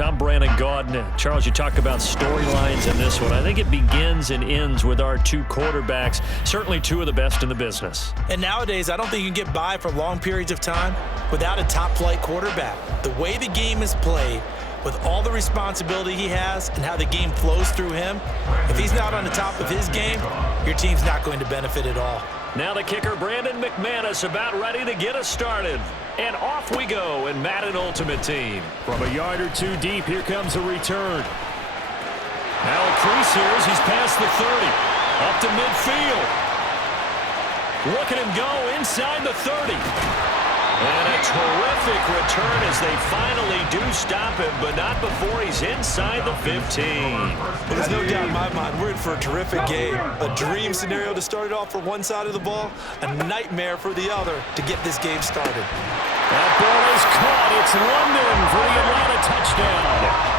I'm Brandon Gaudin. Charles, you talk about storylines in this one. I think it begins and ends with our two quarterbacks, certainly two of the best in the business. And nowadays, I don't think you can get by for long periods of time without a top-flight quarterback. The way the game is played, with all the responsibility he has and how the game flows through him, if he's not on the top of his game, your team's not going to benefit at all. Now the kicker, Brandon McManus, about ready to get us started. And off we go in Madden Ultimate Team. From a yard or two deep, here comes a return. Now a crease here as he's past the 30. Up to midfield. Look at him go inside the 30. And a terrific return as they finally do stop him, but not before he's inside the 15. Well, there's no doubt in my mind we're in for a terrific game. A dream scenario to start it off for one side of the ball, a nightmare for the other to get this game started. That ball is caught. It's London for the Atlanta touchdown.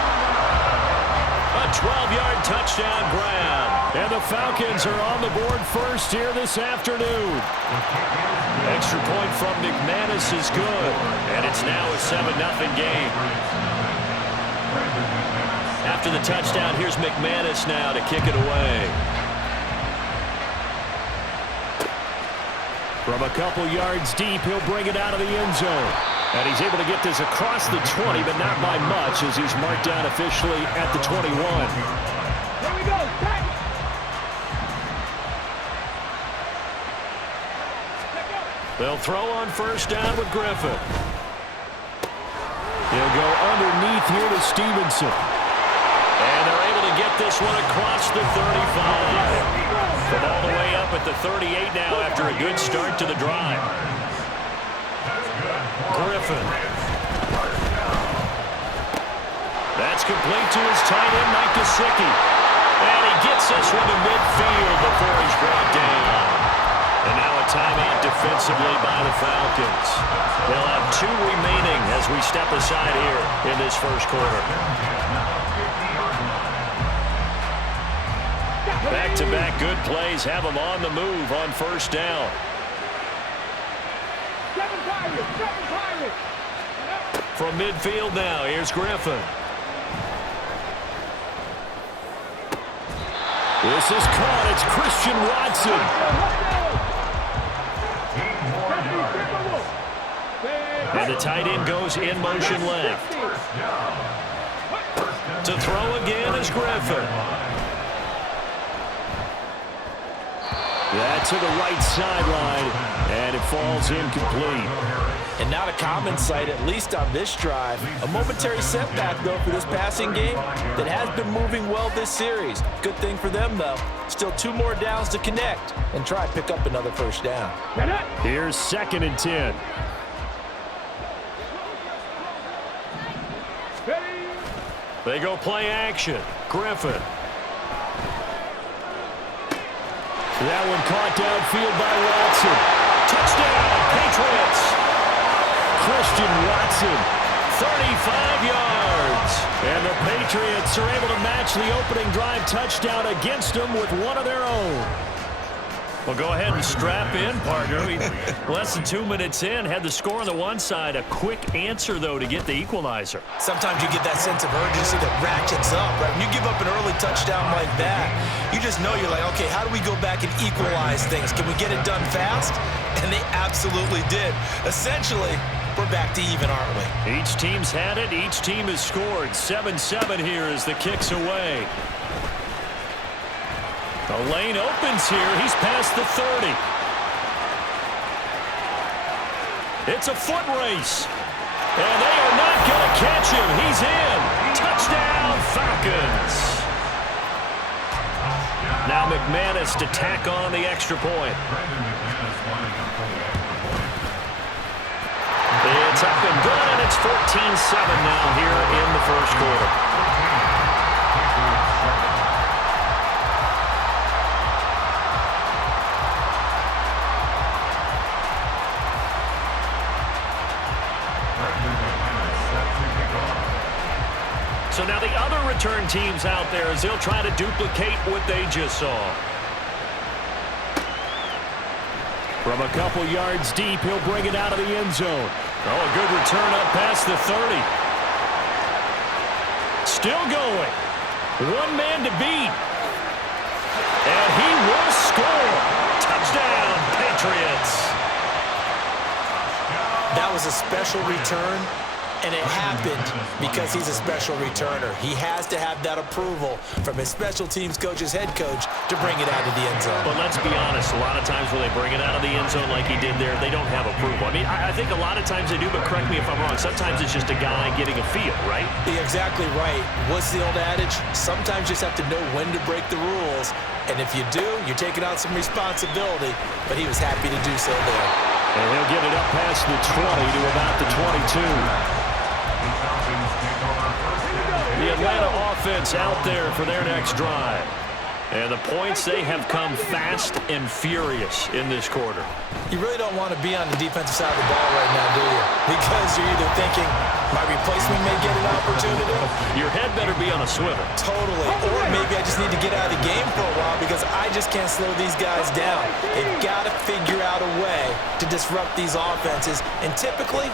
A 12-yard touchdown grab. And the Falcons are on the board first here this afternoon. Extra point from McManus is good. And it's now a 7-0 game. After the touchdown, here's McManus now to kick it away. From a couple yards deep, he'll bring it out of the end zone. And he's able to get this across the 20, but not by much, as he's marked down officially at the 21. Here we go. Back. They'll throw on first down with Griffin. He'll go underneath here to Stevenson. And they're able to get this one across the 35. From all the way up at the 38 now after a good start to the drive. Griffin. That's complete to his tight end, Mike Gesicki. And he gets this one to midfield before he's brought down. And now a timeout defensively by the Falcons. They'll have 2 remaining as we step aside here in this first quarter. Back-to-back good plays have them on the move on first down. From midfield now, here's Griffin. This is caught. It's Christian Watson. And the tight end goes in motion left. To throw again is Griffin. That to the right sideline, and it falls incomplete. And not a common sight, at least on this drive. A momentary setback, though, for this passing game that has been moving well this series. Good thing for them, though. Still 2 more downs to connect and try to pick up another first down. Here's 2nd and 10. They go play action. Griffin. That one caught downfield by Watson. Touchdown, Patriots. Christian Watson. 35 yards. And the Patriots are able to match the opening drive touchdown against them with one of their own. Well, go ahead and strap in, partner. Less than 2 minutes in, had the score on the one side. A quick answer, though, to get the equalizer. Sometimes you get that sense of urgency that ratchets up, right? When you give up an early touchdown like that, you just know you're like, okay, how do we go back and equalize things? Can we get it done fast? And they absolutely did. Essentially, we're back to even, aren't we? Each team's had it. Each team has scored. 7-7 here as the kick's away. The lane opens here. He's past the 30. It's a foot race. And they are not going to catch him. He's in. Touchdown, Falcons. Now McManus to tack on the extra point. It's up and good, and it's 14-7 now here in the first quarter. So now the other return teams out there as they'll try to duplicate what they just saw. From a couple yards deep, he'll bring it out of the end zone. Oh, a good return up past the 30. Still going. One man to beat. And he will score. Touchdown, Patriots. That was a special return, and it happened because he's a special returner. He has to have that approval from his special teams coach's head coach to bring it out of the end zone. But let's be honest, a lot of times when they bring it out of the end zone like he did there, they don't have approval. I mean, I think a lot of times they do, but correct me if I'm wrong. Sometimes it's just a guy getting a feel, right? You're exactly right. What's the old adage? Sometimes you just have to know when to break the rules, and if you do, you're taking on some responsibility, but he was happy to do so there. And he'll get it up past the 20 to about the 22. The Atlanta offense out there for their next drive. And the points, they have come fast and furious in this quarter. You really don't want to be on the defensive side of the ball right now, do you? Because you're either thinking, my replacement may get an opportunity. Your head better be on a swivel. Totally. Or maybe I just need to get out of the game for a while because I just can't slow these guys down. They've got to figure out a way to disrupt these offenses. And typically,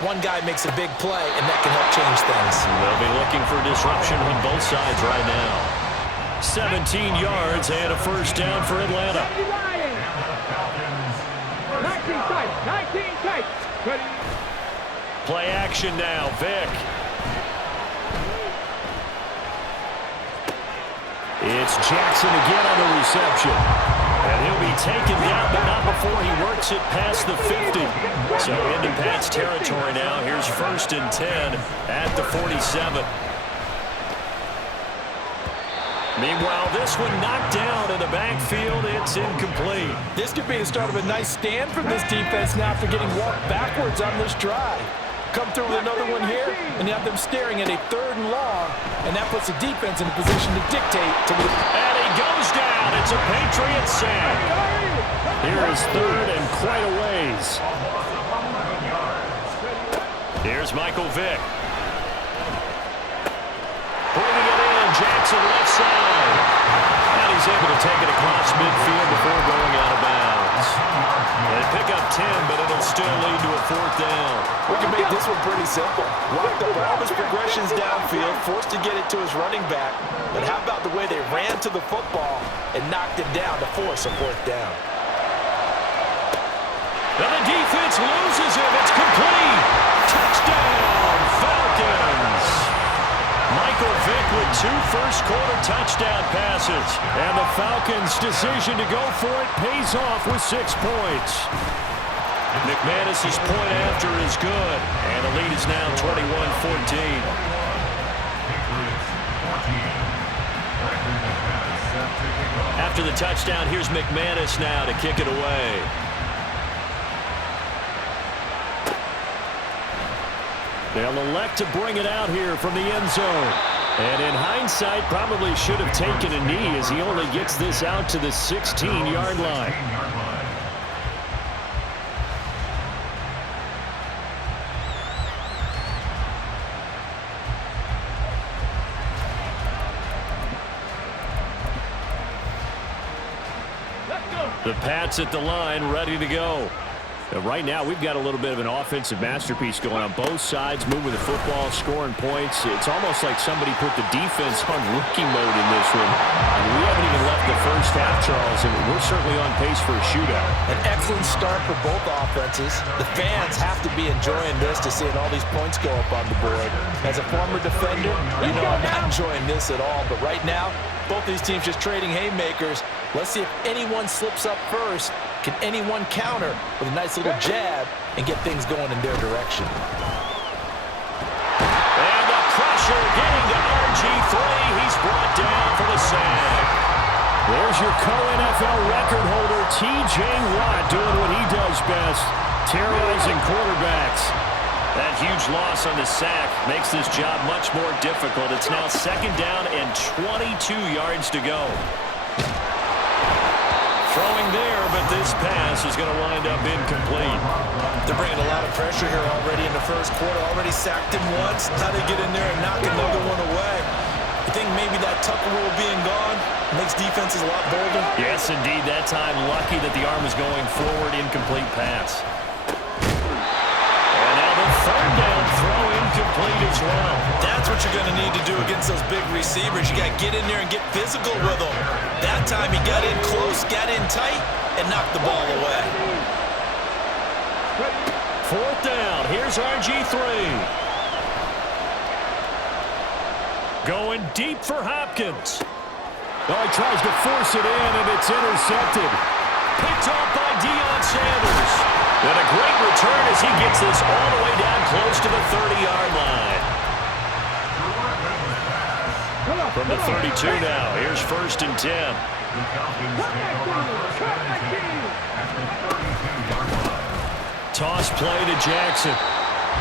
one guy makes a big play, and that can help change things. They'll be looking for disruption on both sides right now. 17 yards and a first down for Atlanta. 19 tight. 19 tight. Ready. Play action now, Vic. It's Jackson again on the reception. And he'll be taken down, but not before he works it past the 50. So into Pat's territory now. Here's 1st and 10 at the 47. Meanwhile, this one knocked down in the backfield. It's incomplete. This could be the start of a nice stand from this defense now after getting walked backwards on this drive. Come through with another one here, and you have them staring at a 3rd and long, and that puts the defense in a position to dictate to the... And he goes down. It's a Patriot sack. Here is 3rd and quite a ways. Here's Michael Vick. Bringing it in, Jackson left side. And he's able to take it across midfield before going out of bounds. They pick up 10, but it'll still lead to a 4th down. We can make this one pretty simple. Locked up all his progressions downfield, forced to get it to his running back. But how about the way they ran to the football and knocked him down to force a 4th down? And the defense loses him. It's complete. Touchdown, Falcons. Michael Vick with 2 first-quarter touchdown passes. And the Falcons' decision to go for it pays off with 6 points. McManus's point after is good. And the lead is now 21-14. After the touchdown, here's McManus now to kick it away. They'll elect to bring it out here from the end zone. And in hindsight, probably should have taken a knee as he only gets this out to the 16-yard line. The Pats at the line, ready to go. Right now, we've got a little bit of an offensive masterpiece going on both sides, moving the football, scoring points. It's almost like somebody put the defense on rookie mode in this one. And we haven't even left the first half, Charles, and we're certainly on pace for a shootout. An excellent start for both offenses. The fans have to be enjoying this to seeing all these points go up on the board. As a former defender, you know I'm not enjoying this at all. But right now, both these teams just trading haymakers. Let's see if anyone slips up first. Can anyone counter with a nice little jab and get things going in their direction? And the pressure getting to RG3. He's brought down for the sack. There's your co-NFL record holder, T.J. Watt, doing what he does best, terrorizing quarterbacks. That huge loss on the sack makes this job much more difficult. It's now 2nd down and 22 yards to go. Throwing there, but this pass is going to wind up incomplete. They're bringing a lot of pressure here already in the first quarter. Already sacked him once. Now they get in there and knock another one away. You think maybe that Tucker rule being gone makes defenses a lot bolder? Yes, indeed. That time, lucky that the arm was going forward. Incomplete pass. And now the 3rd down throw incomplete. complete as well. That's what you're going to need to do against those big receivers. You got to get in there and get physical with them. That time he got in close, got in tight, and knocked the ball away. Fourth down. Here's RG3. Going deep for Hopkins. Oh, he tries to force it in, and it's intercepted. Picked off by Deion Sanders. And a great return as he gets this all the way down close to the 30-yard line. From the 32 now. Here's 1st and 10. Toss play to Jackson.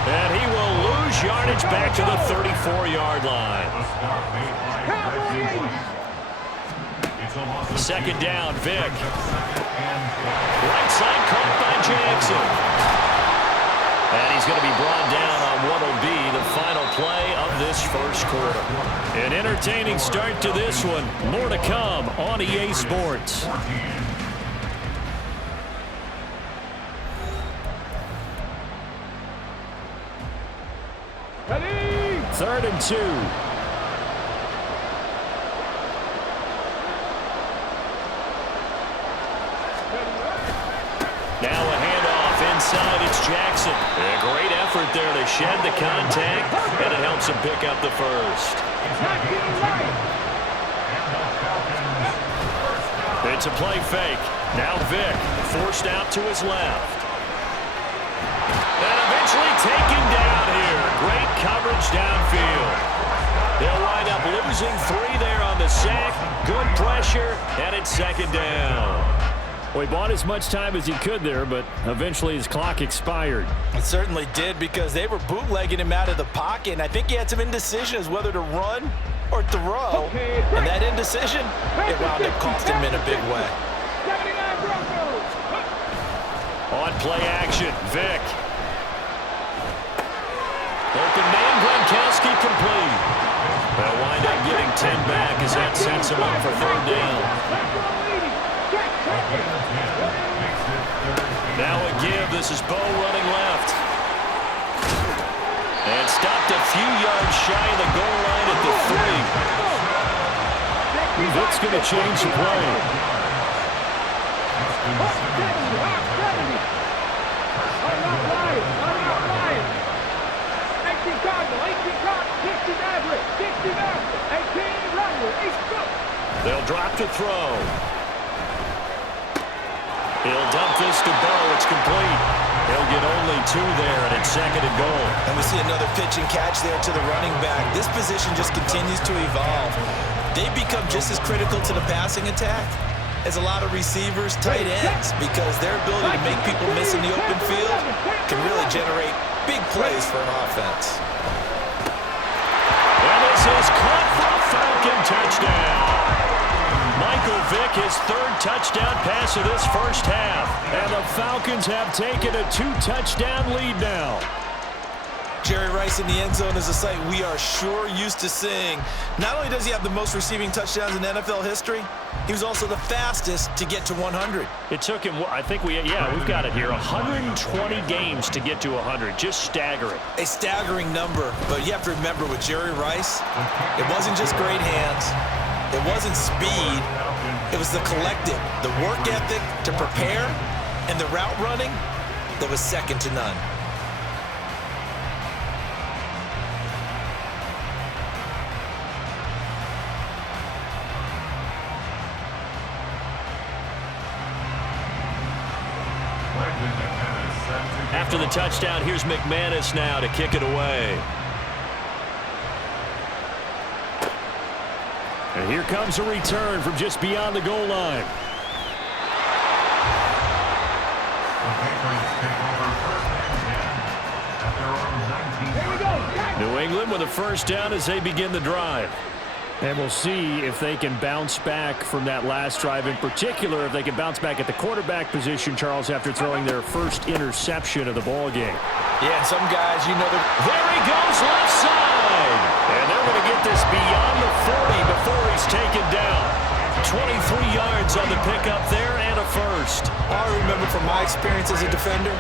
And he will lose yardage back to the 34-yard line. 2nd down, Vic. Right side caught by Jackson. And he's going to be brought down on what will be the final play of this first quarter. An entertaining start to this one. More to come on EA Sports. Ready? 3rd and 2. Now a handoff inside. It's Jackson. A great effort there to shed the contact, and it helps him pick up the first. It's a play fake. Now Vic forced out to his left. And eventually taken down here. Great coverage downfield. They'll wind up losing 3 there on the sack. Good pressure, and it's 2nd down. Well, he bought as much time as he could there, but eventually his clock expired. It certainly did, because they were bootlegging him out of the pocket, and I think he had some indecision as whether to run or throw. And that indecision, it wound up costing him in a big way. 79 Broncos. On play action, Vic. Open man, Gronkowski complete. They'll wind up getting 10 back as that sets him up for 3rd down. Now a give. This is Bo running left. And stopped a few yards shy of the goal line at the 3. Vic's going to change the play. They'll drop to throw. He'll dump this to Bo. It's complete. He'll get only 2 there, and it's 2nd and goal. And we see another pitch and catch there to the running back. This position just continues to evolve. They become just as critical to the passing attack as a lot of receivers, tight ends, because their ability to make people miss in the open field can really generate big plays for an offense. And this is caught for a Falcon touchdown. Michael Vick, his 3rd touchdown pass of this first half. And the Falcons have taken a 2-touchdown lead now. Jerry Rice in the end zone is a sight we are sure used to seeing. Not only does he have the most receiving touchdowns in NFL history, he was also the fastest to get to 100. It took him, I think we've got it here, 120 games to get to 100. Just staggering. A staggering number, but you have to remember with Jerry Rice, it wasn't just great hands. It wasn't speed. It was the collective, the work ethic to prepare, and the route running that was second to none. After the touchdown, here's McManus now to kick it away. And here comes a return from just beyond the goal line. New England with a 1st down as they begin the drive. And we'll see if they can bounce back from that last drive. In particular, if they can bounce back at the quarterback position, Charles, after throwing their first interception of the ball game. Yeah, and some guys, you know, there he goes left side. And they're going to get this beyond the 40 before he's taken down. 23 yards on the pickup there and a first. I remember from my experience as a defender,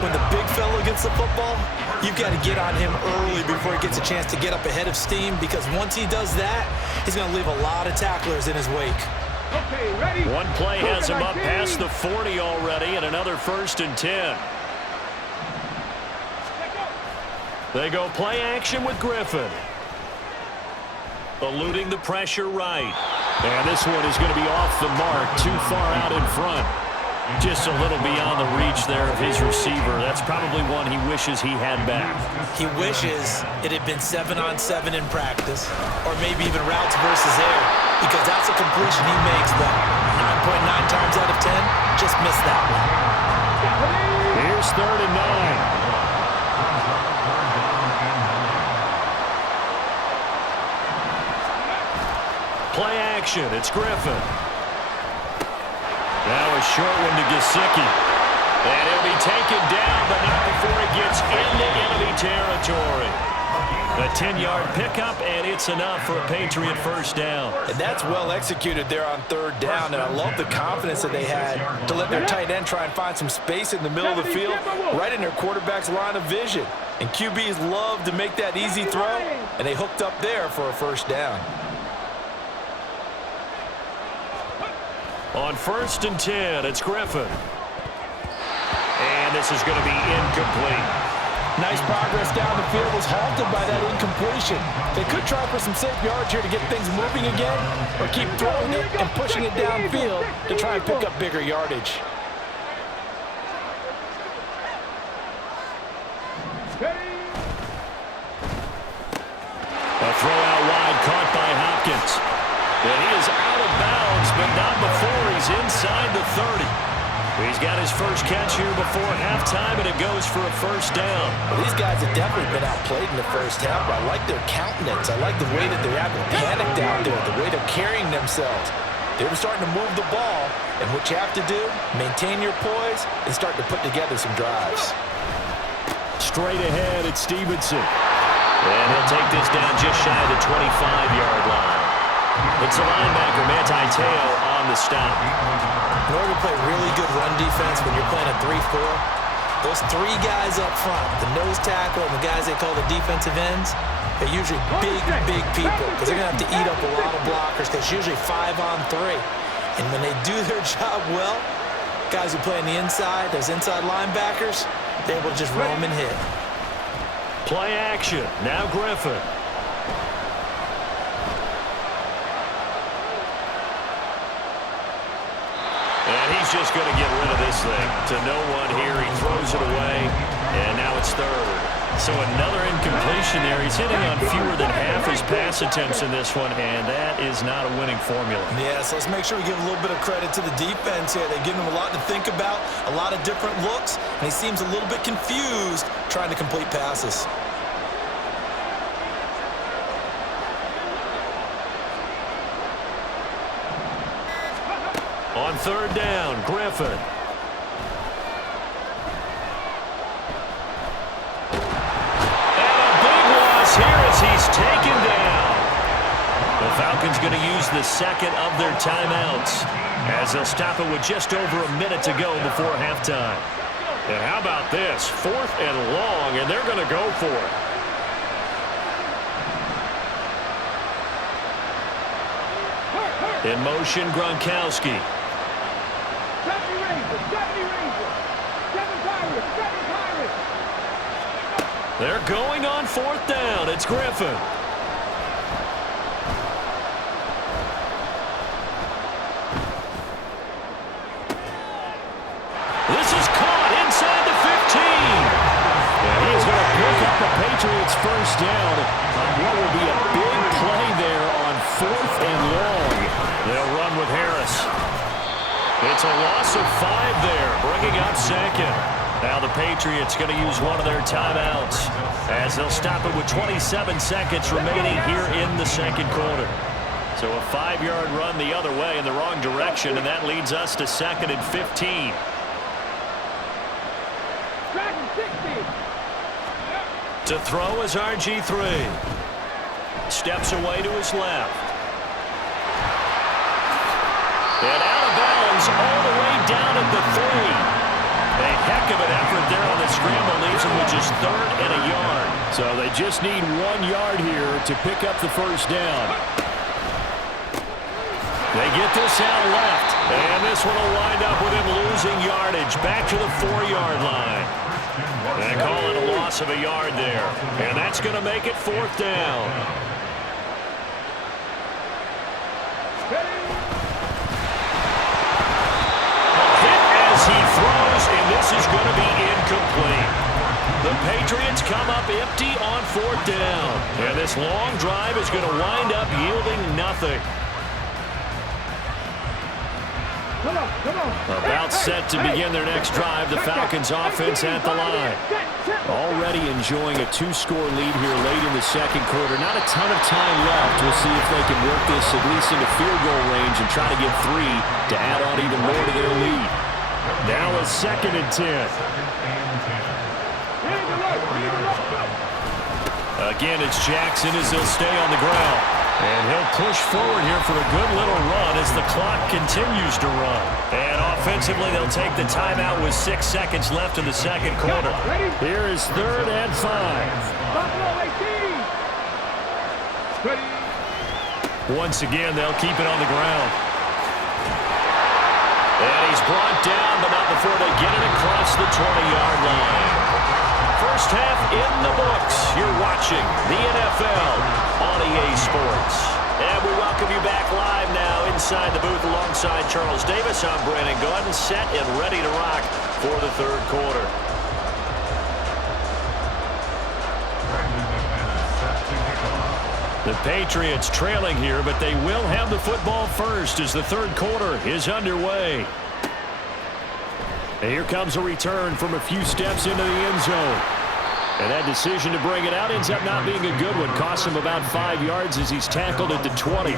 when the big fella gets the football, you've got to get on him early before he gets a chance to get up ahead of steam, because once he does that, he's going to leave a lot of tacklers in his wake. Okay, ready? One play has him up past the 40 already, and another 1st and 10. They go play action with Griffin. Eluding the pressure right. And this one is going to be off the mark, too far out in front. Just a little beyond the reach there of his receiver. That's probably one he wishes he had back. He wishes it had been 7-on-7 in practice, or maybe even routes versus air, because that's a completion he makes, but 9.9 times out of 10, just missed that one. Here's 3rd and 9. Play action, it's Griffin. Now a short one to Gesicki. And he'll be taken down, but not before he gets into enemy territory. A 10-yard pickup, and it's enough for a Patriot first down. And that's well executed there on 3rd down, and I love the confidence that they had to let their tight end try and find some space in the middle of the field, right in their quarterback's line of vision. And QBs love to make that easy throw, and they hooked up there for a first down. On 1st and 10, it's Griffin. And this is going to be incomplete. Nice progress down the field was halted by that incompletion. They could try for some safe yards here to get things moving again, or keep throwing it and pushing it downfield to try and pick up bigger yardage. A throw out wide caught by Hopkins. And he is out of bounds, but not before he's inside the 30. He's got his first catch here before halftime, and it goes for a first down. Well, these guys have definitely been outplayed in the first half, but I like their countenance. I like the way that they're acting panicked out there, the way they're carrying themselves. They were starting to move the ball, and what you have to do, maintain your poise and start to put together some drives. Straight ahead, it's Stevenson. And he'll take this down just shy of the 25-yard line. It's a linebacker, Manti Te'o, on the stop. In order to play really good run defense when you're playing a 3-4, those 3 guys up front, the nose tackle and the guys they call the defensive ends, they're usually big people, because they're going to have to eat up a lot of blockers, because it's usually 5-on-3. And when they do their job well, guys who play on the inside, those inside linebackers, they're able to just roam and hit. Play action. Now Griffin. And he's just going to get rid of this thing to no one here. He throws it away, and now it's 3rd. So another incompletion there. He's hitting on fewer than half his pass attempts in this one, and that is not a winning formula. Yeah, so let's make sure we give a little bit of credit to the defense here. They're giving him a lot to think about, a lot of different looks, and he seems a little bit confused trying to complete passes. On 3rd down, Griffin. And a big loss here as he's taken down. The Falcons going to use the second of their timeouts as they'll stop it with just over a minute to go before halftime. And how about this? 4th and long, and they're going to go for it. In motion, Gronkowski. 70 Rangers, 70 Rangers. 7 Pirates, 7 Pirates. They're going on 4th down. It's Griffin. This is caught inside the 15. And he is going to pick up the Patriots first down on what will be a big play there on 4th and long. They'll run with Harris. It's a loss of 5 there, bringing up 2nd. Now the Patriots going to use one of their timeouts as they'll stop it with 27 seconds remaining here in the 2nd quarter. So a 5-yard run the other way in the wrong direction, and that leads us to 2nd and 15. Dragon 60. To throw is RG3. Steps away to his left. And out of bounds all the way down at the 3. A heck of an effort there on the scramble leaves them with just 3rd and a yard. So they just need 1 yard here to pick up the first down. They get this out left. And this one will wind up with him losing yardage back to the 4-yard line. They call it a loss of a yard there. And that's going to make it 4th down. He throws, and this is going to be incomplete. The Patriots come up empty on 4th down. And this long drive is going to wind up yielding nothing. About set to begin their next drive, the Falcons offense at the line. Already enjoying a 2-score lead here late in the second quarter. Not a ton of time left. We'll see if they can work this at least into field goal range and try to get 3 to add on even more to their lead. Now a 2nd and 10. Again, it's Jackson as he'll stay on the ground. And he'll push forward here for a good little run as the clock continues to run. And offensively, they'll take the timeout with 6 seconds left in the second quarter. Here is 3rd and 5. Once again, they'll keep it on the ground. And he's brought down, but not before they get it across the 20-yard line. First half in the books. You're watching the NFL on EA Sports. And we welcome you back live now inside the booth alongside Charles Davis. I'm Brandon Gaudin, set and ready to rock for the 3rd quarter. The Patriots trailing here, but they will have the football first as the 3rd quarter is underway. And here comes a return from a few steps into the end zone. And that decision to bring it out ends up not being a good one. Costs him about 5 yards as he's tackled at the 20.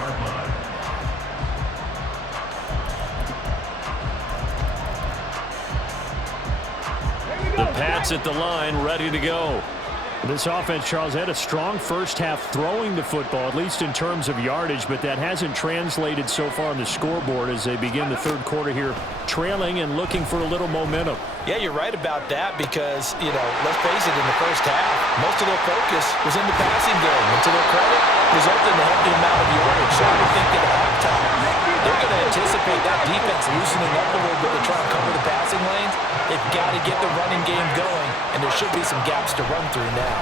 The Pats at the line, ready to go. This offense, Charles, had a strong first half throwing the football, at least in terms of yardage, but that hasn't translated so far on the scoreboard as they begin the 3rd quarter here, trailing and looking for a little momentum. Yeah, you're right about that because, let's face it, in the first half, most of their focus was in the passing game. And to their credit, resulted in a healthy amount of yardage. So I would think at halftime, they're going to anticipate that defense loosening up a little bit to try and cover the passing lanes. They've got to get the running game going, and there should be some gaps to run through now.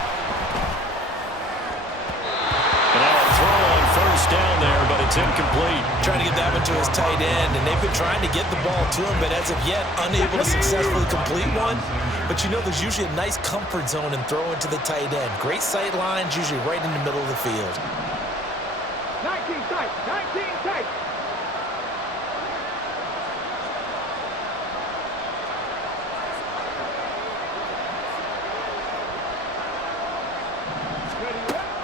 And now a throw on first down there, but it's incomplete. Trying to get that one to his tight end, and they've been trying to get the ball to him, but as of yet, unable to successfully complete one. But there's usually a nice comfort zone in throwing to the tight end. Great sight lines, usually right in the middle of the field. 19 tight, 19 tight.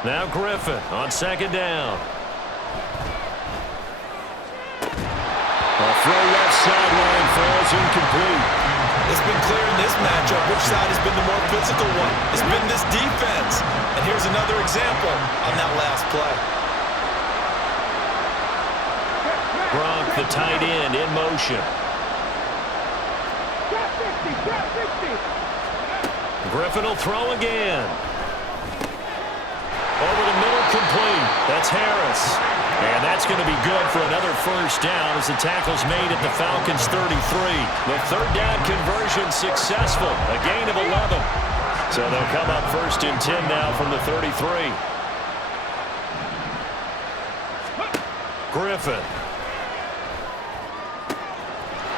Now Griffin on 2nd down. A throw left sideline falls incomplete. It's been clear in this matchup which side has been the more physical one. It's been this defense. And here's another example on that last play. Gronk, the tight end, in motion. Griffin will throw again. Over the middle, complete. That's Harris. And that's going to be good for another first down as the tackle's made at the Falcons' 33. The 3rd down conversion successful. A gain of 11. So they'll come up 1st and 10 now from the 33. Griffin.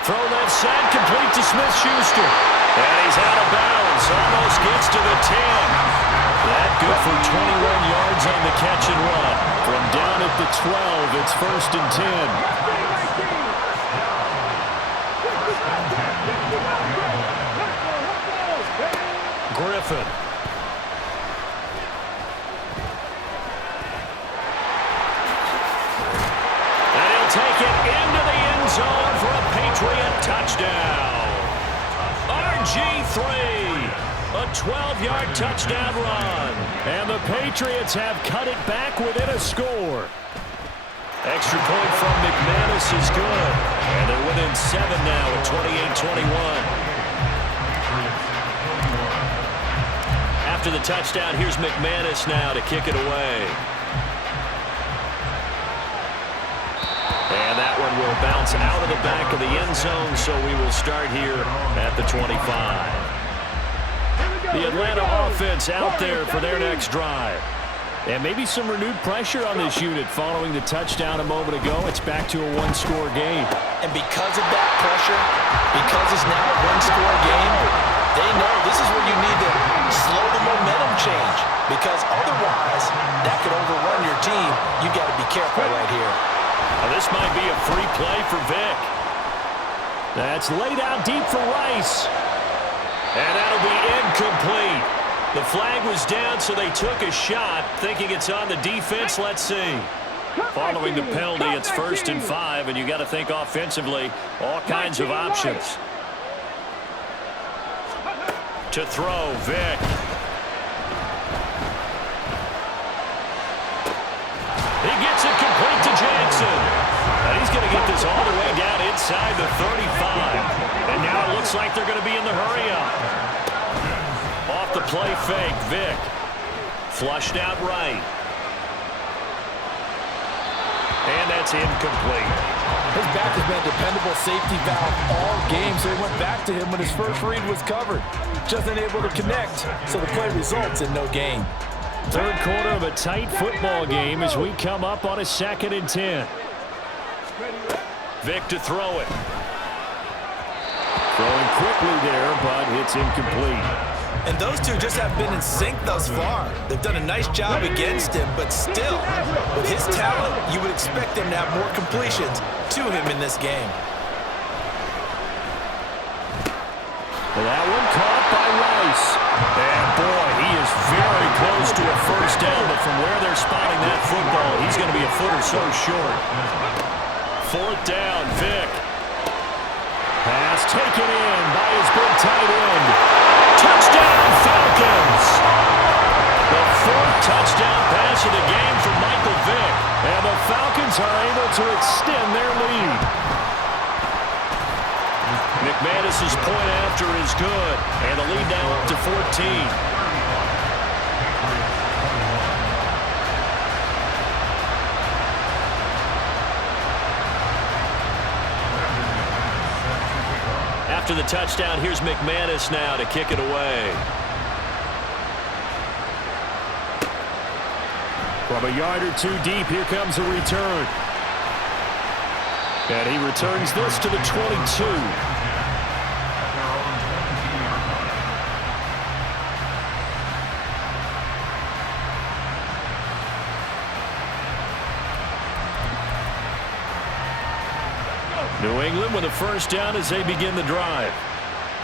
Throw left side, complete to Smith-Schuster. And he's out of bounds. Almost gets to the 10. That good for 21 yards on the catch and run. From down at the 12, it's 1st and 10. Griffin. And he'll take it into the end zone for a Patriot touchdown. RG3. A 12-yard touchdown run. And the Patriots have cut it back within a score. Extra point from McManus is good. And they're within 7 now at 28-21. After the touchdown, here's McManus now to kick it away. And that one will bounce out of the back of the end zone, so we will start here at the 25. The Atlanta offense out there for their next drive. And maybe some renewed pressure on this unit following the touchdown a moment ago. It's back to a one-score game. And because of that pressure, because it's now a one-score game, they know this is where you need to slow the momentum change. Because otherwise, that could overrun your team. You've got to be careful right here. Now this might be a free play for Vic. That's laid out deep for Rice. And that'll be incomplete. The flag was down, so they took a shot, thinking it's on the defense. Let's see. Following the penalty, it's 1st and 5, and you got to think offensively, all kinds of options. To throw, Vic. He gets it complete to Jackson. And he's going to get this all the way down inside the 35. And now it looks like they're going to be in the hurry-up. Off the play fake, Vic. Flushed out right. And that's incomplete. His back has been a dependable safety valve all game, so he went back to him when his first read was covered. Just unable to connect, so the play results in no gain. Third quarter of a tight football game as we come up on a 2nd and 10. Vic to throw it. Throwing quickly there, but it's incomplete. And those two just have been in sync thus far. They've done a nice job against him, but still, with his talent, you would expect him to have more completions to him in this game. Well, that one caught by Rice. And boy, he is very close to a first down, but from where they're spotting that football, he's going to be a foot or so short. 4th down, Vic. Pass taken in by his big tight end. Touchdown, Falcons! The 4th touchdown pass of the game for Michael Vick. And the Falcons are able to extend their lead. McManus's point after is good. And the lead now up to 14. After the touchdown, here's McManus now to kick it away. From a yard or two deep, here comes a return. And he returns this to the 22. New England with a first down as they begin the drive.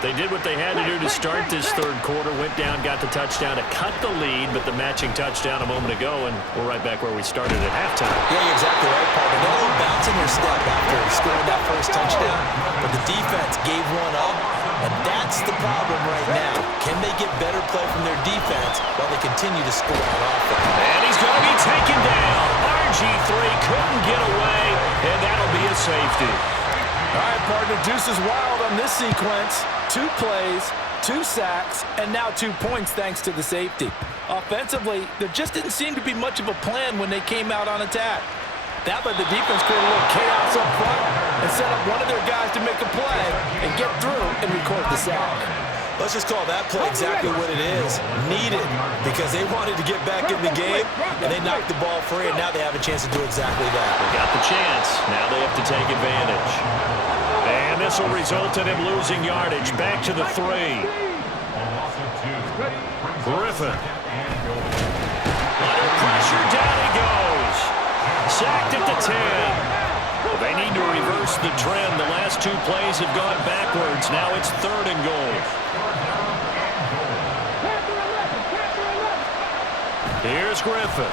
They did what they had to do to start this third quarter. Went down, got the touchdown to cut the lead, but the matching touchdown a moment ago, and we're right back where we started at halftime. Yeah, you're exactly right, partner. They're a little bounce in their step after scoring that first touchdown, but the defense gave one up, and that's the problem right now. Can they get better play from their defense while they continue to score on offense? And he's going to be taken down. RG3 couldn't get away, and that'll be a safety. All right, partner, deuce is wild on this sequence. 2 plays, 2 sacks, and now 2 points thanks to the safety. Offensively, there just didn't seem to be much of a plan when they came out on attack. That let the defense create a little chaos up front and set up one of their guys to make a play and get through and record the sack. Let's just call that play exactly what it is. Needed, because they wanted to get back in the game, and they knocked the ball free, and now they have a chance to do exactly that. They got the chance. Now they have to take advantage. And this will result in him losing yardage. Back to the 3. Griffin. Under pressure, down he goes. Sacked at the 10. They need to reverse the trend. The last 2 plays have gone backwards. Now it's 3rd and goal. Here's Griffin.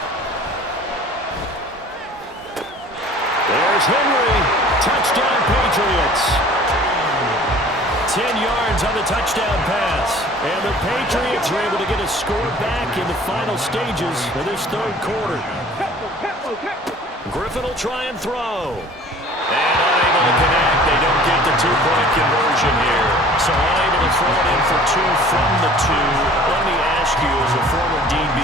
There's Henry. Touchdown, Patriots. 10 yards on the touchdown pass. And the Patriots are able to get a score back in the final stages of this third quarter. Griffin will try and throw. And unable to connect. They don't get the two-point conversion here. So unable to throw it in for two from the two. Let me ask you, as a former DB,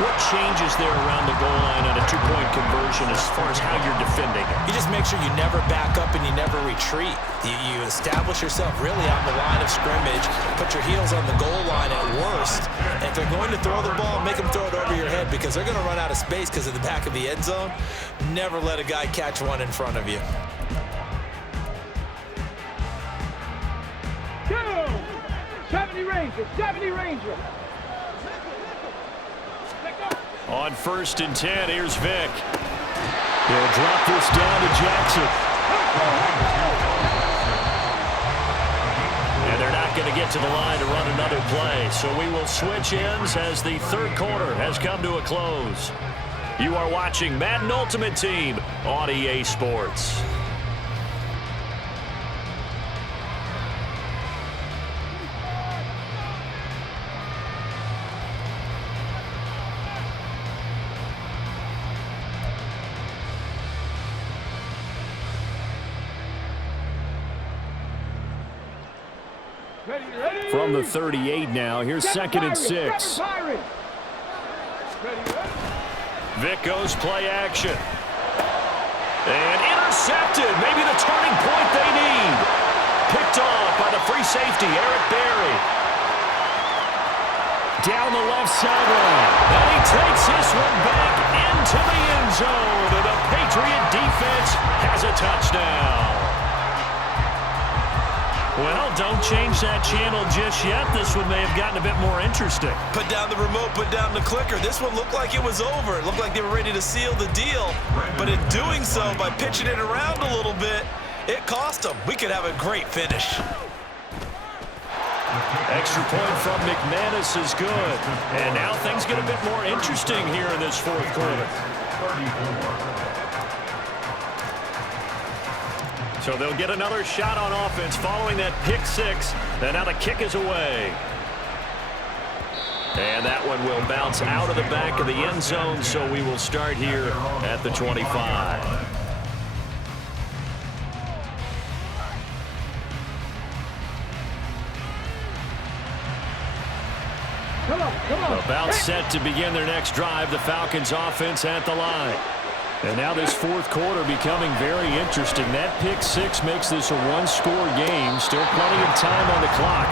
what changes there around the goal line on a two-point conversion as far as how you're defending it? You just make sure you never back up and you never retreat. You establish yourself really on the line of scrimmage, put your heels on the goal line at worst, and if they're going to throw the ball, make them throw it over your head because they're going to run out of space because of the back of the end zone. Never let a guy catch one in front of you. 70 Ranger, 70 Ranger. On 1st and 10, here's Vic. He'll drop this down to Jackson. And they're not going to get to the line to run another play. So we will switch ends as the third quarter has come to a close. You are watching Madden Ultimate Team on EA Sports. From the 38 now, here's 2nd and 6. Vic goes play action. And intercepted. Maybe the turning point they need. Picked off by the free safety, Eric Berry. Down the left sideline. And he takes this one back into the end zone. And the Patriot defense has a touchdown. Well, don't change that channel just yet. This one may have gotten a bit more interesting. Put down the remote, put down the clicker. This one looked like it was over. It looked like they were ready to seal the deal. But in doing so, by pitching it around a little bit, it cost them. We could have a great finish. Extra point from McManus is good. And now things get a bit more interesting here in this fourth quarter. So they'll get another shot on offense following that pick six. And now the kick is away. And that one will bounce out of the back of the end zone, so we will start here at the 25. About set to begin their next drive, the Falcons offense at the line. And now this fourth quarter becoming very interesting. That pick six makes this a one-score game. Still plenty of time on the clock.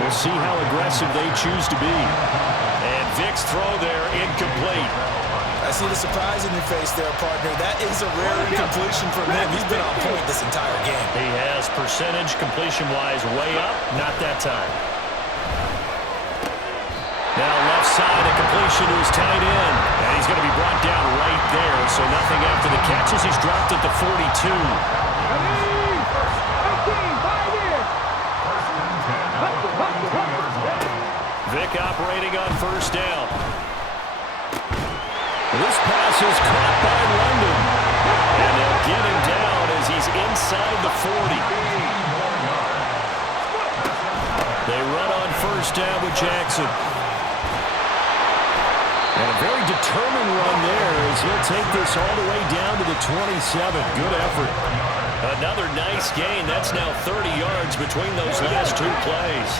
We'll see how aggressive they choose to be. And Vic's throw there incomplete. I see the surprise in your face there, partner. That is a rare incompletion from him. He's been on point this entire game. He has percentage completion-wise way up. Not that time. Now left side, a completion to his tight end. And he's going to be brought down right there. So nothing after the catch as he's dropped at the 42. Vic operating on first down. This pass is caught by London. And they'll get him down as he's inside the 40. They run on first down with Jackson. And a very determined run there as he'll take this all the way down to the 27. Good effort. Another nice gain. That's now 30 yards between those last two plays.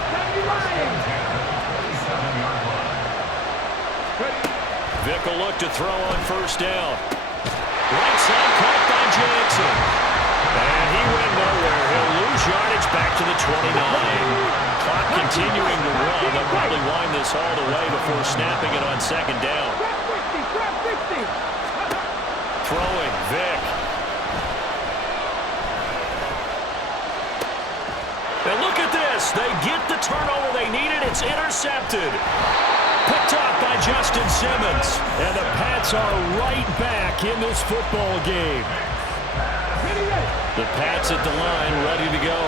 Vic will look to throw on first down. Right side caught by Jackson. And he went nowhere. He'll lose yardage back to the 29. Clock continuing to run. They'll probably wind this all the way before snapping it on second down. Throwing, Vic. And look at this. They get the turnover they needed. It's intercepted. Picked off by Justin Simmons. And the Pats are right back in this football game. The Pats at the line, ready to go.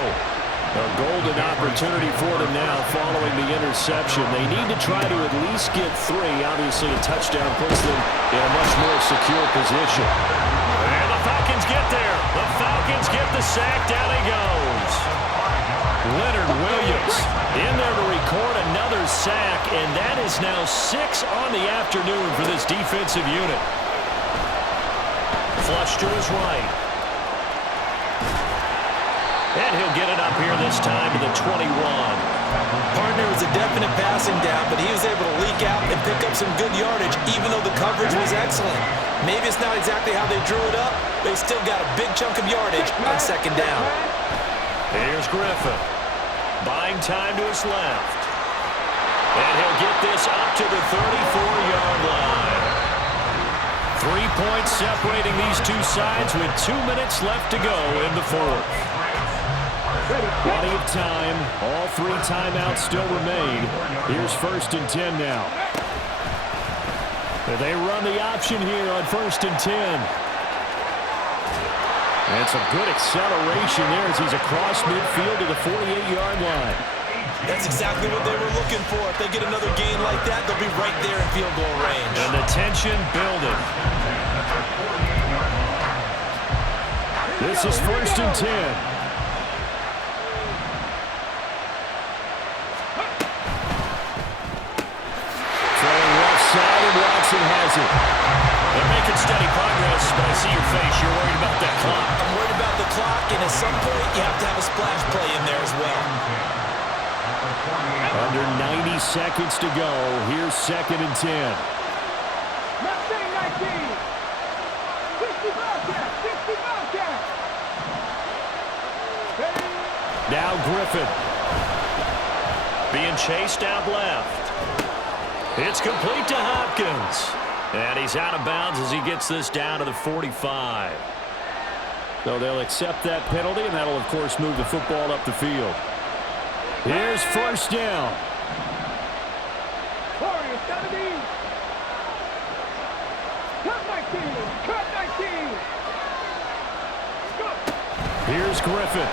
A golden opportunity for them now following the interception. They need to try to at least get three. Obviously, a touchdown puts them in a much more secure position. And the Falcons get there. The Falcons get the sack. Down he goes. Leonard Williams in there to record another sack, and that is now 6 on the afternoon for this defensive unit. Flush to his right. And he'll get it up here this time to the 21. Partner was a definite passing down, but he was able to leak out and pick up some good yardage, even though the coverage was excellent. Maybe it's not exactly how they drew it up, but he still got a big chunk of yardage on second down. Here's Griffin. Buying time to his left. And he'll get this up to the 34-yard line. 3 points separating these two sides with 2 minutes left to go in the fourth. Plenty of time. All 3 timeouts still remain. Here's 1st and 10 now. They run the option here on 1st and 10. And some good acceleration there as he's across midfield to the 48-yard line. That's exactly what they were looking for. If they get another gain like that, they'll be right there in field goal range. And the tension building. This is 1st and 10. Watson has it. They're making steady progress, but I see your face. You're worried about that clock. I'm worried about the clock, and at some point, you have to have a splash play in there as well. Under 90 seconds to go. Here's 2nd and 10. Now Griffin. Being chased out left. It's complete to Hopkins. And he's out of bounds as he gets this down to the 45. So they'll accept that penalty, and that'll, of course, move the football up the field. Here's 1st down. Here's Griffin.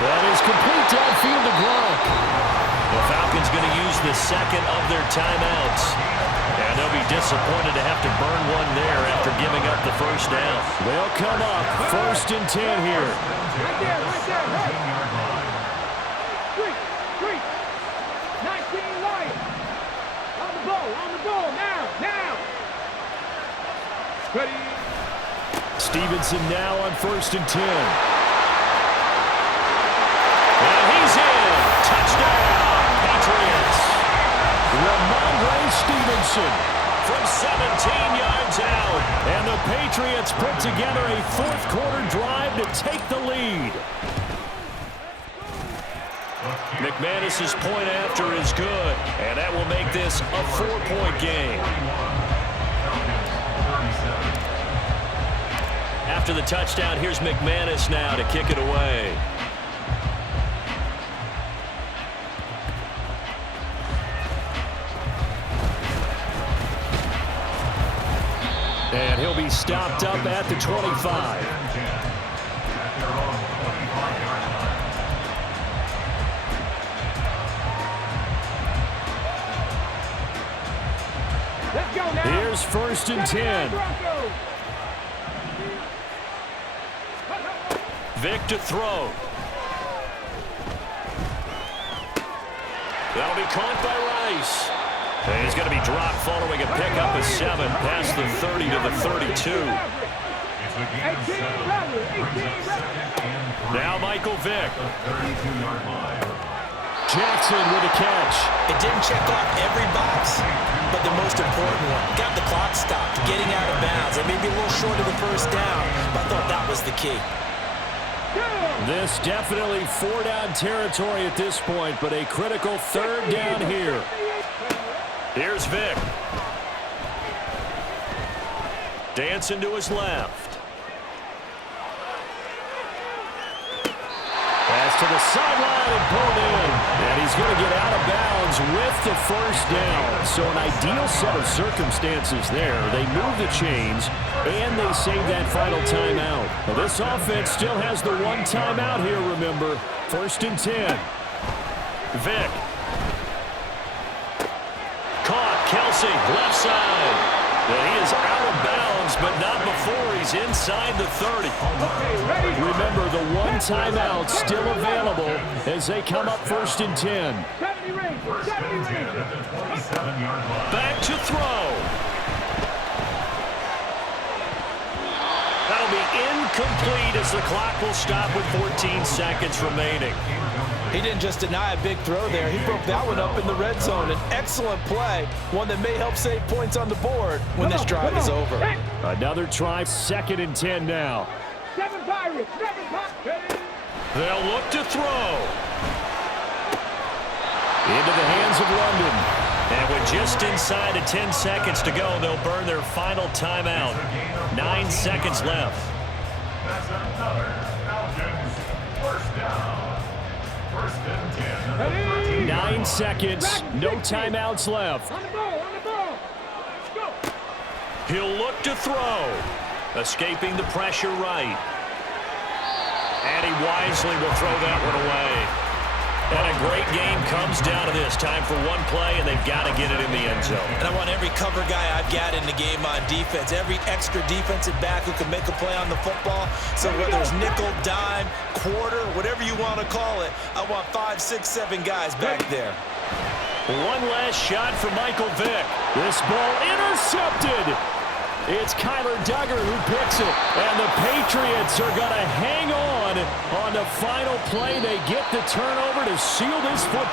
That is complete downfield to Gronk. The Falcons going to use the second of their timeouts. And they'll be disappointed to have to burn one there after giving up the 1st down. They'll come up 1st and 10 here. Right there, hey. 3, 19 Lions. On the ball, now. Ready. Stevenson now on 1st and 10. And he's in. Touchdown, Patriots. Ramondre Stevenson from 17 yards out. And the Patriots put together a 4th quarter drive to take the lead. McManus's point after is good, and that will make this a 4-point game. After the touchdown, here's McManus now to kick it away. And he'll be stopped up at the 25. Let's go now. Here's 1st and 10. Vic to throw. That'll be caught by Rice. And he's going to be dropped following a pickup of 7 past the 30 to the 32. Now Michael Vick. Jackson with a catch. It didn't check off every box, but the most important one. Got the clock stopped, getting out of bounds. It may be a little short of the 1st down, but I thought that was the key. This definitely 4-down territory at this point, but a critical 3rd down here. Here's Vic. Dancing to his left. Pass to the sideline and pulled in. And he's going to get out of bounds with the 1st down. So an ideal set of circumstances there. They move the chains, and they save that final timeout. Well, this offense still has the 1 timeout here, remember. 1st and 10. Vic. Caught. Kelsey, left side. And he is out of bounds, but not before he's inside the 30. Remember, the 1 timeout still available as they come up 1st and 10. Back to throw. complete as the clock will stop with 14 seconds remaining. He didn't just deny a big throw there. He broke that one up in the red zone. An excellent play, one that may help save points on the board when this drive is over. Another try, 2nd and 10 now. 7 Pirates, 7 Pirates. They'll look to throw. Into the hands of London. And with just inside of 10 seconds to go, they'll burn their final timeout. 9 seconds left. That's another Falcons first down. 1st and 10. 9 seconds, no timeouts left. On the ball, on the ball. Let's go. He'll look to throw. Escaping the pressure right. And he wisely will throw that one away. And a great game comes down to this. Time for one play, and they've got to get it in the end zone. And I want every cover guy I've got in the game on defense, every extra defensive back who can make a play on the football. So whether it's nickel, dime, quarter, whatever you want to call it, I want 5, 6, 7 guys back there. One last shot for Michael Vick. This ball intercepted. It's Kyler Duggar who picks it. And the Patriots are going to hang on the final play. They get the turnover to seal this football.